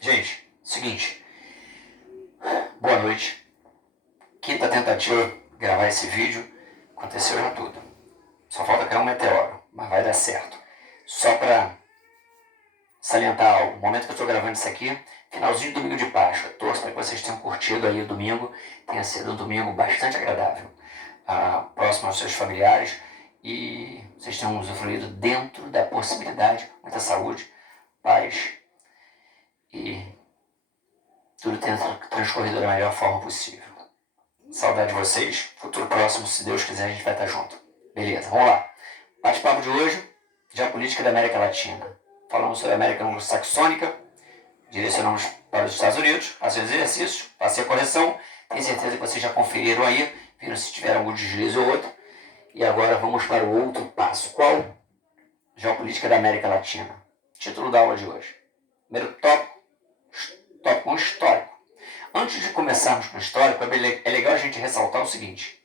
Gente, seguinte. Boa noite. Quinta tentativa de gravar esse vídeo. Aconteceu já tudo. Só falta cair um meteoro, mas vai dar certo. Só pra salientar algo. No momento que eu estou gravando isso aqui, finalzinho de domingo de Páscoa. Torço para que vocês tenham curtido aí o domingo. Tenha sido um domingo bastante agradável. Próximo aos seus familiares. E vocês tenham usufruído dentro da possibilidade. Muita saúde, paz e tudo tenha transcorrido da melhor forma possível. Saudade de vocês. Futuro próximo, se Deus quiser, a gente vai estar junto. Beleza, vamos lá. Bate-papo de hoje, geopolítica da América Latina. Falamos sobre a América Anglo-Saxônica, direcionamos para os Estados Unidos, façam exercícios, façam a correção. Tenho certeza que vocês já conferiram aí, viram se tiver algum deslize ou outro. E agora vamos para o outro passo. Qual? Geopolítica da América Latina. Título da aula de hoje. Primeiro tópico histórico. Antes de começarmos com o histórico, é legal a gente ressaltar o seguinte.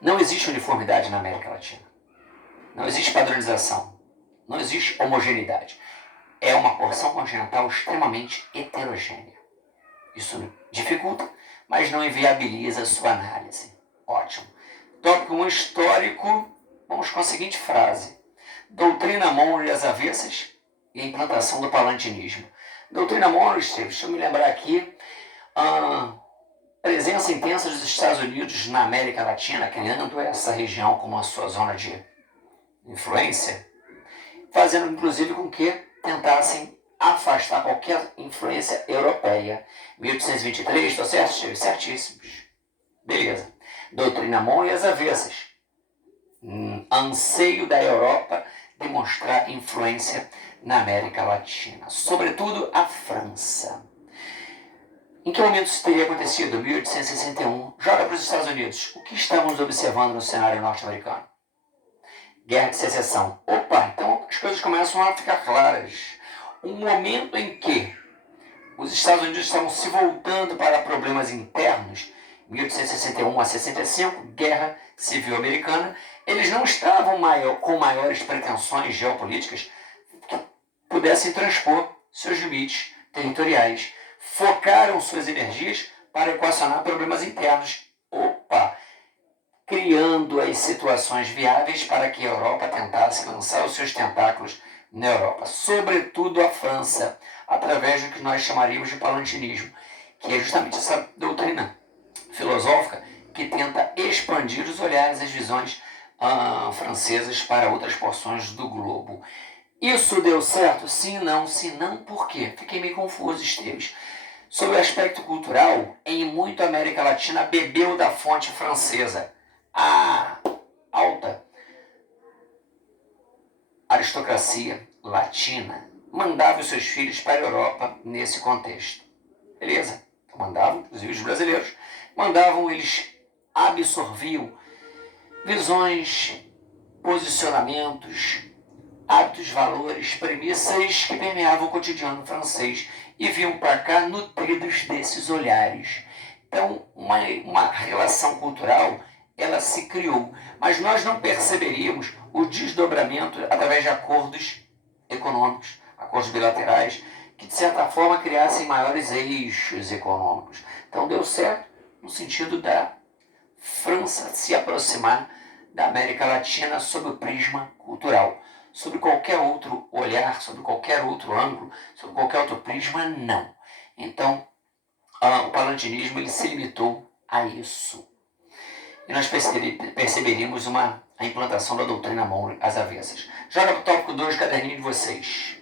Não existe uniformidade na América Latina. Não existe padronização. Não existe homogeneidade. É uma porção continental extremamente heterogênea. Isso dificulta, mas não inviabiliza a sua análise. Ótimo. Tópico 1 histórico, vamos com a seguinte frase. Doutrina Monroe e as avessas e a implantação do palantinismo. Doutrina Monroe, deixa eu me lembrar aqui, presença intensa dos Estados Unidos na América Latina, criando essa região como a sua zona de influência, fazendo inclusive com que tentassem afastar qualquer influência europeia. 1823, estou certo, Steve? Certíssimos. Beleza. Doutrina Monroe e as avessas. Anseio da Europa demonstrar influência na América Latina, sobretudo a França. Em que momento isso teria acontecido? 1861. Joga para os Estados Unidos. O que estávamos observando no cenário norte-americano? Guerra de Secessão. Opa, então as coisas começam a ficar claras. Um momento em que os Estados Unidos estavam se voltando para problemas internos, 1861 a 65, Guerra Civil Americana, eles não estavam com maiores pretensões geopolíticas que pudessem transpor seus limites territoriais. Focaram suas energias para equacionar problemas internos. Criando as situações viáveis para que a Europa tentasse lançar os seus tentáculos na Europa. Sobretudo a França, através do que nós chamaríamos de palantinismo, que é justamente essa doutrina filosófica que tenta expandir os olhares e as visões francesas para outras porções do globo. Isso deu certo? Sim, não. Se não, por quê? Fiquei meio confuso, Esteves. Sobre o aspecto cultural, em muito a América Latina bebeu da fonte francesa. A alta aristocracia latina mandava os seus filhos para a Europa nesse contexto. Beleza? Mandavam, inclusive os brasileiros, eles absorviam visões, posicionamentos, hábitos, valores, premissas que permeavam o cotidiano francês e vinham para cá nutridos desses olhares. Então, uma relação cultural, ela se criou, mas nós não perceberíamos o desdobramento através de acordos econômicos, acordos bilaterais, que de certa forma criassem maiores eixos econômicos. Então deu certo no sentido da França se aproximar da América Latina sob o prisma cultural. Sobre qualquer outro olhar, sobre qualquer outro ângulo, sobre qualquer outro prisma, não. Então, o palantinismo ele se limitou a isso. E nós perceberíamos a implantação da doutrina Monroe às avessas. Joga para o tópico 2 do caderninho de vocês.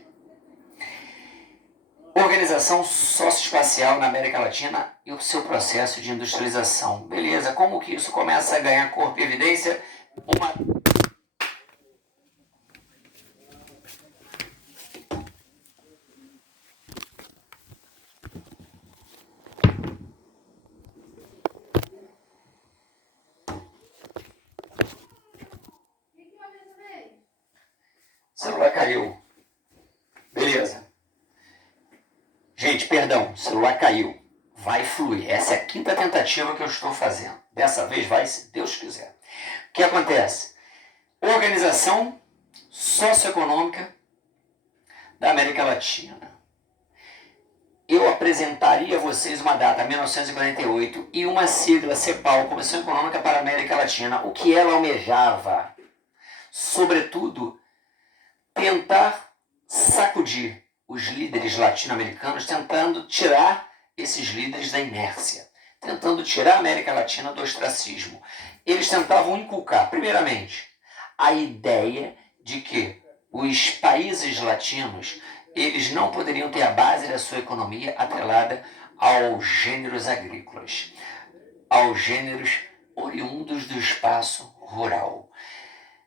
Organização socioespacial na América Latina e o seu processo de industrialização. Beleza, como que isso começa a ganhar corpo e evidência? O celular caiu. Beleza. Gente, perdão, o celular caiu. Vai fluir. Essa é a quinta tentativa que eu estou fazendo. Dessa vez vai, se Deus quiser. O que acontece? Organização socioeconômica da América Latina. Eu apresentaria a vocês uma data, 1948, e uma sigla, CEPAL, Comissão Econômica para a América Latina, o que ela almejava. Sobretudo, tentar sacudir os líderes latino-americanos, tentando tirar esses líderes da inércia, tentando tirar a América Latina do ostracismo. Eles tentavam inculcar, primeiramente, a ideia de que os países latinos eles não poderiam ter a base da sua economia atrelada aos gêneros agrícolas, aos gêneros oriundos do espaço rural.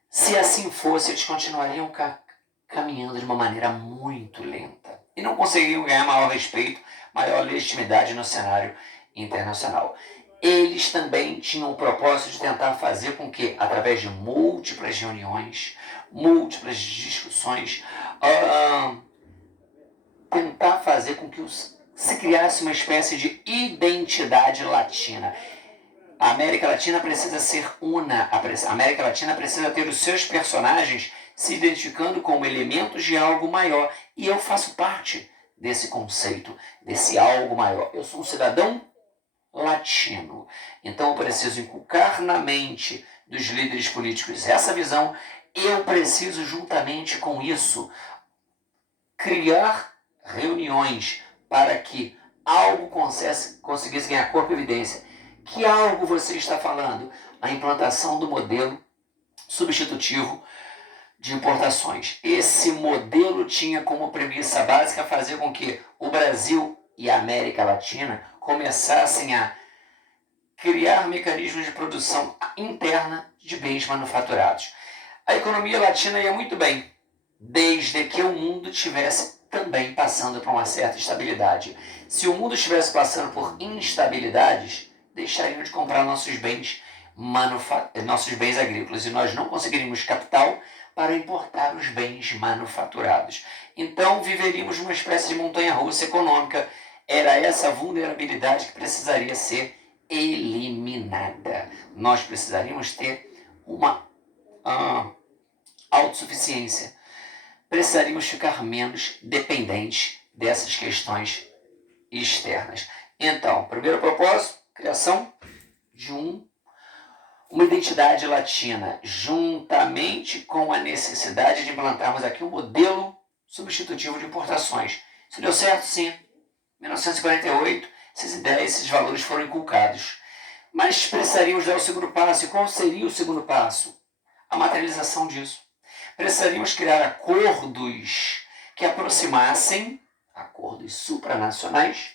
Se assim fosse, eles continuariam caminhando de uma maneira muito lenta e não conseguiriam ganhar maior respeito, maior legitimidade no cenário internacional. Eles também tinham o propósito de tentar fazer com que, através de múltiplas reuniões, múltiplas discussões, tentar fazer com que se criasse uma espécie de identidade latina. A América Latina precisa ser una. A América Latina precisa ter os seus personagens se identificando como elementos de algo maior. E eu faço parte desse conceito, desse algo maior. Eu sou um cidadão latino. Então eu preciso inculcar na mente dos líderes políticos essa visão. Eu preciso, juntamente com isso, criar reuniões para que algo conseguisse ganhar corpo e evidência. Que algo você está falando? A implantação do modelo substitutivo de importações. Esse modelo tinha como premissa básica fazer com que o Brasil e a América Latina começassem a criar mecanismos de produção interna de bens manufaturados. A economia latina ia muito bem, desde que o mundo tivesse também passando por uma certa estabilidade. Se o mundo estivesse passando por instabilidades, deixariam de comprar nossos bens agrícolas e nós não conseguiríamos capital para importar os bens manufaturados. Então viveríamos numa espécie de montanha-russa econômica. Era essa vulnerabilidade que precisaria ser eliminada. Nós precisaríamos ter uma autossuficiência. Precisaríamos ficar menos dependentes dessas questões externas. Então, primeiro propósito, criação de uma identidade latina, juntamente com a necessidade de implantarmos aqui um modelo substitutivo de importações. Isso deu certo? Sim. Em 1948, essas ideias, esses valores foram inculcados. Mas precisaríamos dar o segundo passo. E qual seria o segundo passo? A materialização disso. Precisaríamos criar acordos que aproximassem, acordos supranacionais,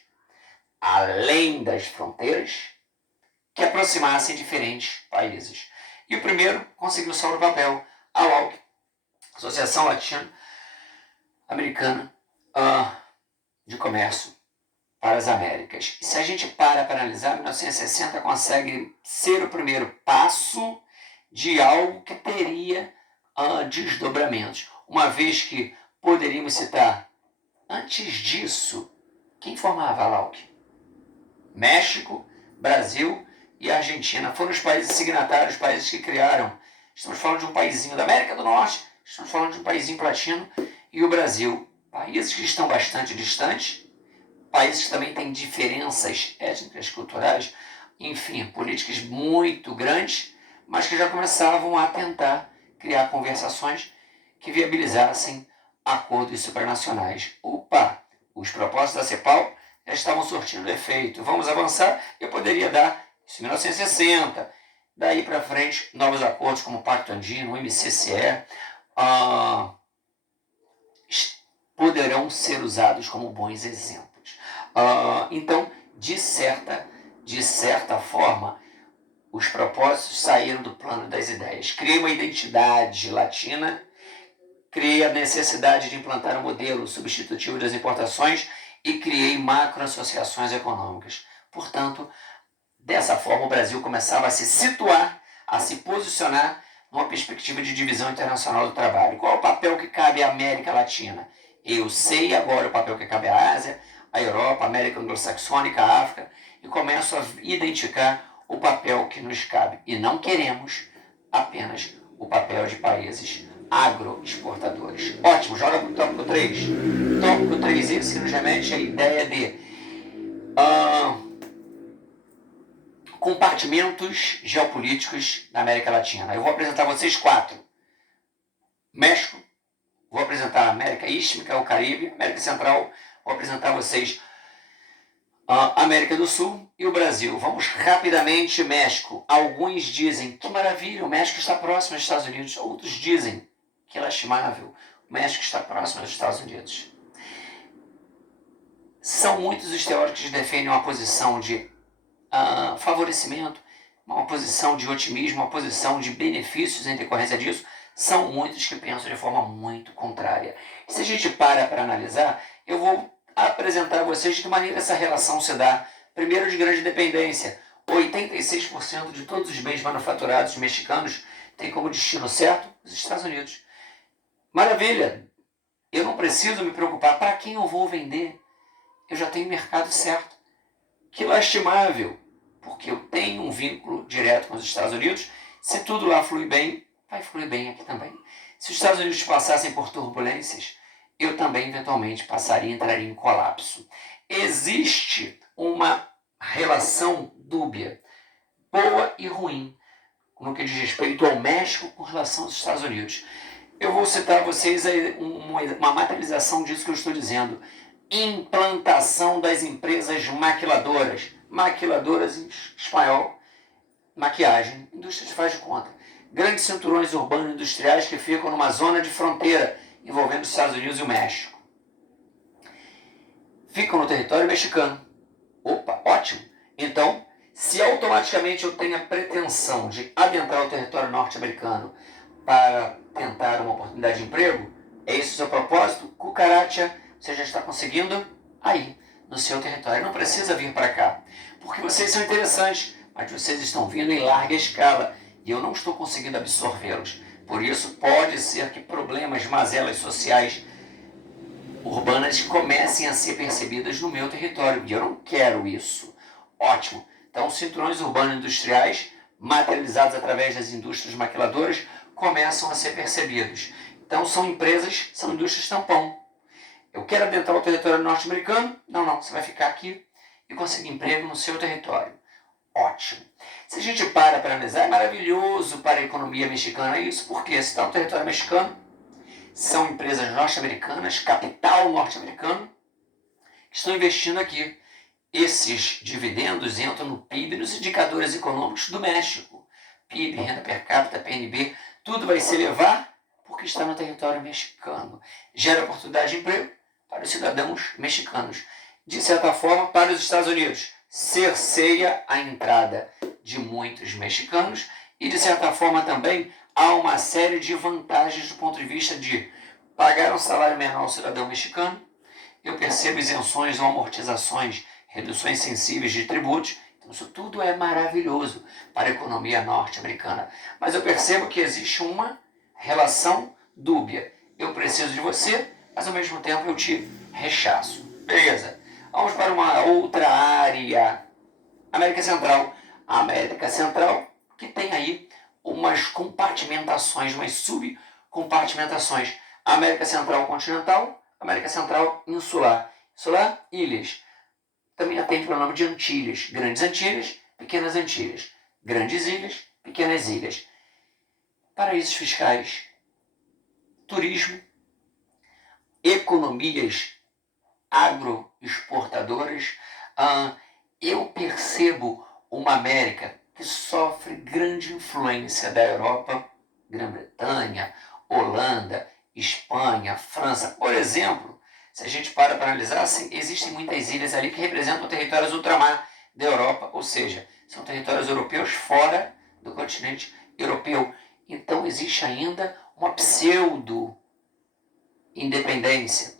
além das fronteiras, que aproximassem diferentes países. E o primeiro conseguiu sobre o papel, a ALAC, Associação Latino-Americana de Comércio para as Américas. E se a gente para analisar, 1960 consegue ser o primeiro passo de algo que teria desdobramentos. Uma vez que poderíamos citar, antes disso, quem formava a ALAC? México, Brasil e Argentina foram os países signatários, os países que criaram. Estamos falando de um paísinho da América do Norte, estamos falando de um paísinho latino e o Brasil. Países que estão bastante distantes, países que também têm diferenças étnicas, culturais, enfim, políticas muito grandes, mas que já começavam a tentar criar conversações que viabilizassem acordos supranacionais. Os propósitos da CEPAL já estavam surtindo efeito. Vamos avançar. Eu poderia dar isso em 1960. Daí para frente, novos acordos como o Pacto Andino, o MCCE, poderão ser usados como bons exemplos. Então, de certa forma, os propósitos saíram do plano das ideias. Criei uma identidade latina, criei a necessidade de implantar um modelo substitutivo das importações e criei macroassociações econômicas. Portanto, dessa forma, o Brasil começava a se situar, a se posicionar numa perspectiva de divisão internacional do trabalho. Qual é o papel que cabe à América Latina? Eu sei agora o papel que cabe à Ásia, à Europa, à América Anglo-Saxônica, à África, e começo a identificar o papel que nos cabe. E não queremos apenas o papel de países agroexportadores. Ótimo, joga para o tópico 3. Tópico 3, esse nos remete à ideia de compartimentos geopolíticos da América Latina. Eu vou apresentar a vocês 4. México, vou apresentar a América Istmica, o Caribe, América Central, vou apresentar a vocês a América do Sul e o Brasil. Vamos rapidamente, México. Alguns dizem, que maravilha, o México está próximo dos Estados Unidos. Outros dizem, que lastimável, o México está próximo dos Estados Unidos. São muitos os teóricos que defendem uma posição de favorecimento, uma posição de otimismo, uma posição de benefícios em decorrência disso. São muitos que pensam de forma muito contrária. E se a gente para analisar, eu vou apresentar a vocês de que maneira essa relação se dá. Primeiro, de grande dependência. 86% de todos os bens manufaturados mexicanos têm como destino certo os Estados Unidos. Maravilha! Eu não preciso me preocupar para quem eu vou vender. Eu já tenho mercado certo. Que lastimável, porque eu tenho um vínculo direto com os Estados Unidos. Se tudo lá flui bem, vai fluir bem aqui também. Se os Estados Unidos passassem por turbulências, eu também eventualmente entraria em colapso. Existe uma relação dúbia, boa e ruim, no que diz respeito ao México com relação aos Estados Unidos. Eu vou citar a vocês uma materialização disso que eu estou dizendo. Implantação das empresas maquiladoras. Maquiladoras em espanhol, maquiagem, indústria de faz de conta. Grandes cinturões urbanos industriais que ficam numa zona de fronteira envolvendo os Estados Unidos e o México. Ficam no território mexicano. Opa, ótimo. Então, se automaticamente eu tenho a pretensão de adentrar o território norte-americano para tentar uma oportunidade de emprego, é esse o seu propósito? Cucaracha, você já está conseguindo aí, no seu território. Não precisa vir para cá, porque vocês são interessantes, mas vocês estão vindo em larga escala e eu não estou conseguindo absorvê-los. Por isso, pode ser que problemas, mazelas sociais urbanas comecem a ser percebidas no meu território e eu não quero isso. Ótimo. Então, cinturões urbanos industriais, materializados através das indústrias maquiladoras, começam a ser percebidos. Então, são empresas, são indústrias tampão. Eu quero adentrar o território norte-americano? Não, você vai ficar aqui e conseguir emprego no seu território. Ótimo. Se a gente para analisar, é maravilhoso para a economia mexicana isso, porque se está no território mexicano, são empresas norte-americanas, capital norte-americano, que estão investindo aqui. Esses dividendos entram no PIB, nos indicadores econômicos do México. PIB, renda per capita, PNB, tudo vai se elevar porque está no território mexicano. Gera oportunidade de emprego para os cidadãos mexicanos. De certa forma, para os Estados Unidos, cerceia a entrada de muitos mexicanos e, de certa forma, também há uma série de vantagens do ponto de vista de pagar um salário menor ao cidadão mexicano. Eu percebo isenções ou amortizações, reduções sensíveis de tributos. Então, isso tudo é maravilhoso para a economia norte-americana. Mas eu percebo que existe uma relação dúbia. Eu preciso de você, mas ao mesmo tempo eu te rechaço. Beleza. Vamos para uma outra área. América Central. A América Central que tem aí umas compartimentações, umas subcompartimentações. América Central continental, América Central insular. Insular, ilhas. Também atende pelo nome de Antilhas. Grandes Antilhas, Pequenas Antilhas. Grandes ilhas, Pequenas ilhas. Paraísos fiscais, turismo, economias agroexportadoras. Eu percebo uma América que sofre grande influência da Europa, Grã-Bretanha, Holanda, Espanha, França. Por exemplo, se a gente para analisar, existem muitas ilhas ali que representam territórios ultramar da Europa, ou seja, são territórios europeus fora do continente europeu. Então existe ainda uma pseudo-independência.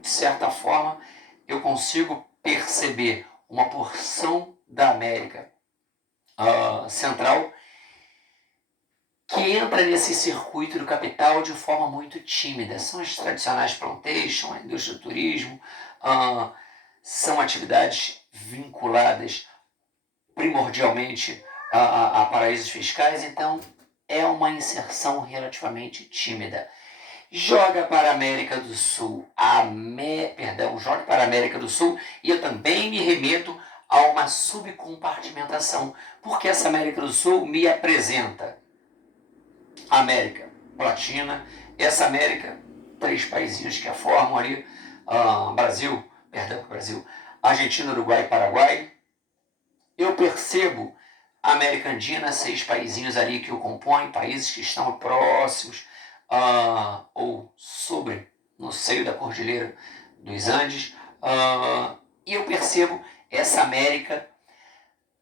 De certa forma, eu consigo perceber uma porção da América Central que entra nesse circuito do capital de forma muito tímida. São as tradicionais plantation, a indústria do turismo, são atividades vinculadas primordialmente a paraísos fiscais. Então, é uma inserção relativamente tímida. Joga para a América do Sul, joga para a América do Sul, e eu também me remeto a uma subcompartimentação, porque essa América do Sul me apresenta a América Latina, essa América, 3 paizinhos que a formam ali, Brasil, Argentina, Uruguai e Paraguai. Eu percebo a América Andina, 6 paizinhos ali que o compõem, países que estão próximos ou no seio da Cordilheira dos Andes, e eu percebo essa América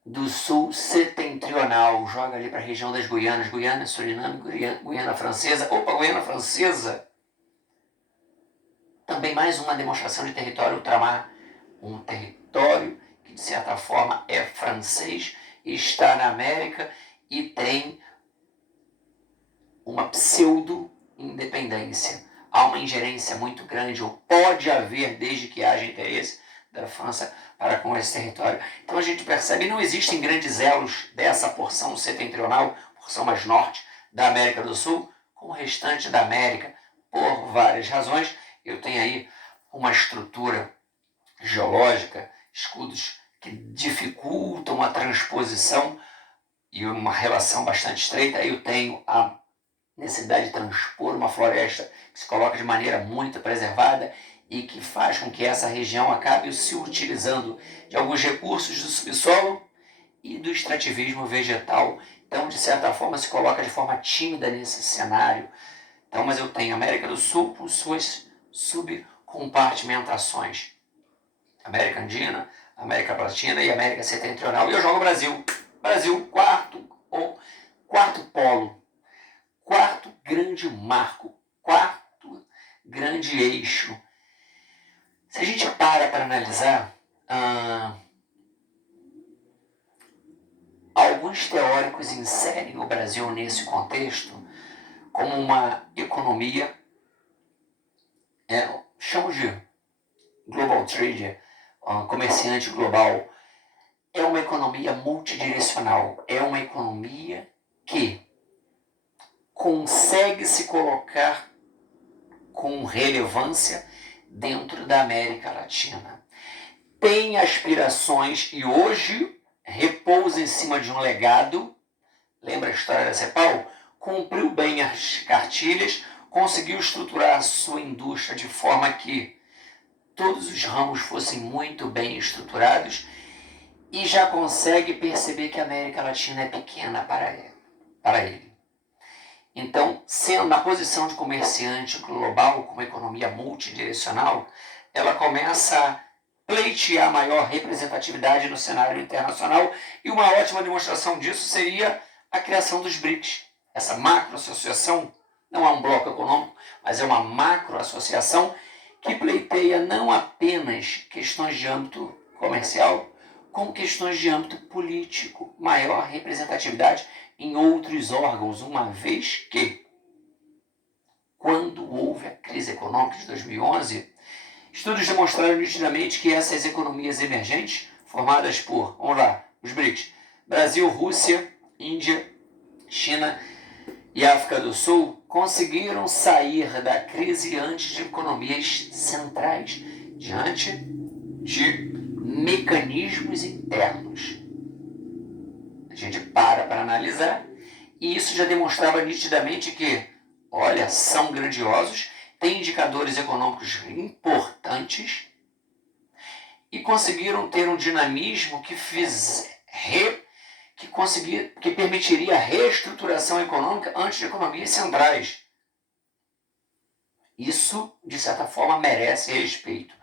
do Sul setentrional, joga ali para a região das Guianas, Guiana, Suriname, Guiana Francesa. Guiana Francesa, também mais uma demonstração de território ultramar, um território que de certa forma é francês, está na América e tem uma pseudo-independência. Há uma ingerência muito grande, ou pode haver, desde que haja interesse da França para com esse território. Então a gente percebe que não existem grandes elos dessa porção setentrional, porção mais norte da América do Sul, com o restante da América, por várias razões. Eu tenho aí uma estrutura geológica, escudos que dificultam a transposição e uma relação bastante estreita. Eu tenho a necessidade de transpor uma floresta que se coloca de maneira muito preservada e que faz com que essa região acabe se utilizando de alguns recursos do subsolo e do extrativismo vegetal. Então, de certa forma, se coloca de forma tímida nesse cenário. Então, mas eu tenho a América do Sul com suas subcompartimentações. América Andina, América Latina e América Setentrional. E eu jogo o Brasil. Brasil, quarto polo, quarto grande marco, quarto grande eixo. Se a gente para analisar, alguns teóricos inserem o Brasil nesse contexto como uma economia, chamo de global trader, comerciante global. É uma economia multidirecional, é uma economia que consegue se colocar com relevância dentro da América Latina. Tem aspirações e hoje repousa em cima de um legado. Lembra a história da CEPAL? Cumpriu bem as cartilhas, conseguiu estruturar a sua indústria de forma que todos os ramos fossem muito bem estruturados e já consegue perceber que a América Latina é pequena para ele. Então, sendo na posição de comerciante global, com uma economia multidirecional, ela começa a pleitear maior representatividade no cenário internacional, e uma ótima demonstração disso seria a criação dos BRICS. Essa macroassociação não é um bloco econômico, mas é uma macroassociação que pleiteia não apenas questões de âmbito comercial, como questões de âmbito político, maior representatividade em outros órgãos, uma vez que, quando houve a crise econômica de 2011, estudos demonstraram nitidamente que essas economias emergentes, formadas por, os BRICS, Brasil, Rússia, Índia, China e África do Sul, conseguiram sair da crise antes de economias centrais, diante de mecanismos internos. A gente para analisar, e isso já demonstrava nitidamente que, são grandiosos, têm indicadores econômicos importantes e conseguiram ter um dinamismo que permitiria a reestruturação econômica antes de economias centrais. Isso, de certa forma, merece respeito.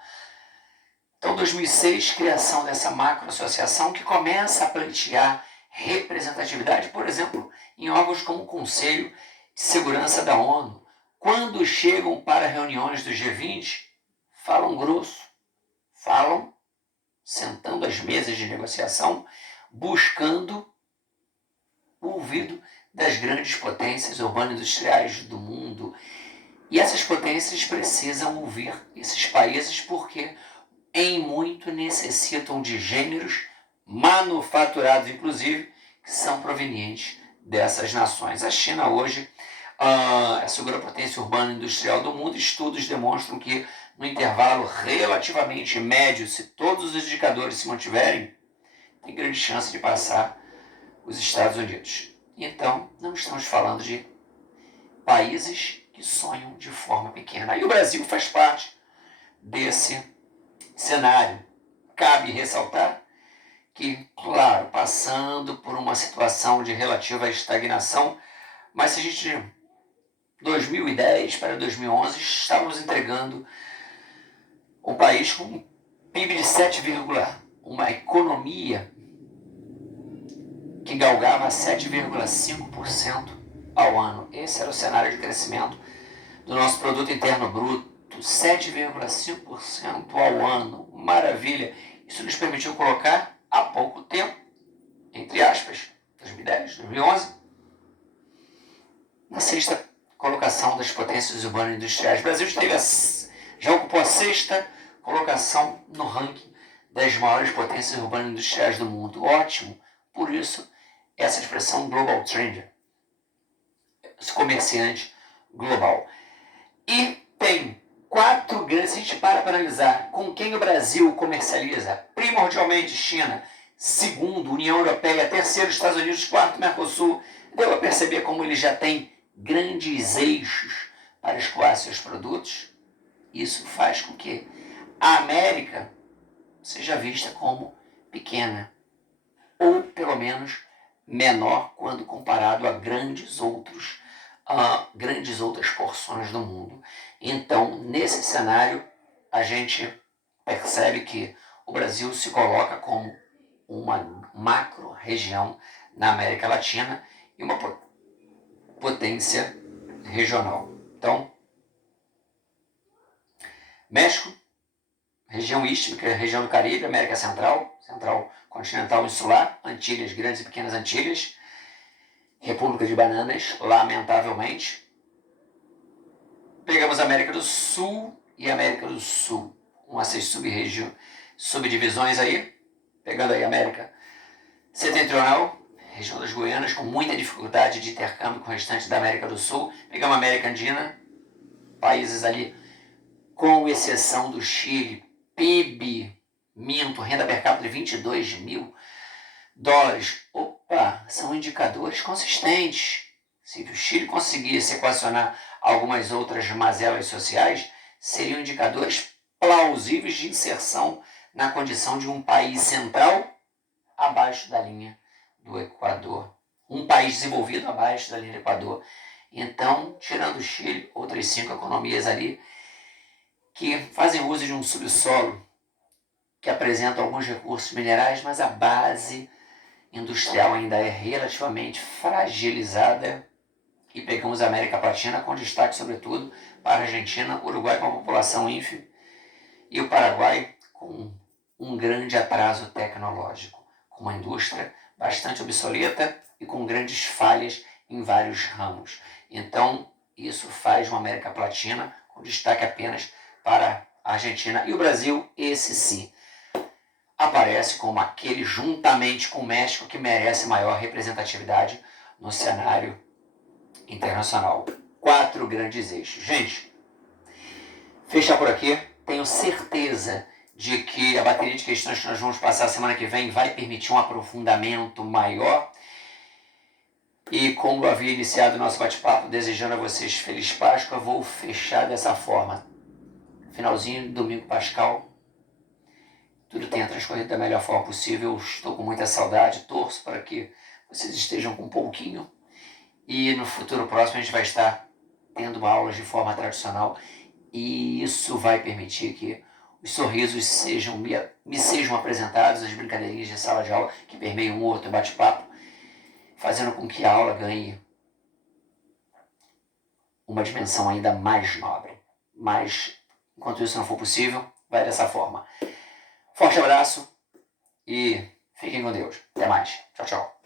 Então, 2006, criação dessa macroassociação que começa a pleitear representatividade, por exemplo, em órgãos como o Conselho de Segurança da ONU. Quando chegam para reuniões do G20, falam grosso, falam sentando às mesas de negociação, buscando o ouvido das grandes potências urbano-industriais do mundo. E essas potências precisam ouvir esses países porque, em muito, necessitam de gêneros manufaturados, inclusive, que são provenientes dessas nações. A China hoje é a segunda potência urbana e industrial do mundo. Estudos demonstram que no intervalo relativamente médio, se todos os indicadores se mantiverem, tem grande chance de passar os Estados Unidos. Então, não estamos falando de países que sonham de forma pequena. E o Brasil faz parte desse cenário. Cabe ressaltar que, claro, passando por uma situação de relativa estagnação, mas se a gente, 2010 para 2011, estávamos entregando um país com um PIB de 7,1, uma economia que galgava 7,5% ao ano. Esse era o cenário de crescimento do nosso produto interno bruto, 7,5% ao ano. Maravilha! Isso nos permitiu colocar há pouco tempo, entre aspas, 2010, 2011, na sexta colocação das potências urbanas industriais. O Brasil já ocupou a sexta colocação no ranking das maiores potências urbanas industriais do mundo. Ótimo! Por isso, essa expressão global trender, esse comerciante global. E tem 4 grandes, se a gente para analisar com quem o Brasil comercializa, primordialmente China, segundo, União Europeia, terceiro, Estados Unidos, quarto, Mercosul. Deu a perceber como ele já tem grandes eixos para escoar seus produtos? Isso faz com que a América seja vista como pequena, ou pelo menos menor quando comparado a grandes outras porções do mundo. Então, nesse cenário, a gente percebe que o Brasil se coloca como uma macro-região na América Latina e uma potência regional. Então, México, região istmica, região do Caribe, América Central, Central Continental Insular, Antilhas, grandes e pequenas Antilhas, República de Bananas, lamentavelmente. Pegamos América do Sul e América do Sul, essas subdivisões aí, pegando aí América Setentrional, região das Guianas, com muita dificuldade de intercâmbio com o restante da América do Sul. Pegamos América Andina, países ali, com exceção do Chile, PIB, renda per capita de 22 mil dólares. Opa, são indicadores consistentes. Se o Chile conseguisse equacionar algumas outras mazelas sociais, seriam indicadores plausíveis de inserção na condição de um país central abaixo da linha do Equador. Um país desenvolvido abaixo da linha do Equador. Então, tirando o Chile, outras 5 economias ali que fazem uso de um subsolo que apresenta alguns recursos minerais, mas a base industrial ainda é relativamente fragilizada. E pegamos a América Latina com destaque, sobretudo, para a Argentina, Uruguai com uma população ínfima e o Paraguai com um grande atraso tecnológico, com uma indústria bastante obsoleta e com grandes falhas em vários ramos. Então, isso faz uma América Latina com destaque apenas para a Argentina. E o Brasil, esse sim, aparece como aquele, juntamente com o México, que merece maior representatividade no cenário internacional. 4 grandes eixos. Gente, fechar por aqui. Tenho certeza de que a bateria de questões que nós vamos passar a semana que vem vai permitir um aprofundamento maior. E como eu havia iniciado o nosso bate-papo desejando a vocês Feliz Páscoa, vou fechar dessa forma. Finalzinho, domingo pascal. Tudo tenha transcorrido da melhor forma possível. Estou com muita saudade. Torço para que vocês estejam com um pouquinho. E no futuro próximo a gente vai estar tendo aulas de forma tradicional. E isso vai permitir que os sorrisos me sejam apresentados, as brincadeirinhas de sala de aula que permeiam um outro bate-papo, fazendo com que a aula ganhe uma dimensão ainda mais nobre. Mas, enquanto isso não for possível, vai dessa forma. Forte abraço e fiquem com Deus. Até mais. Tchau, tchau.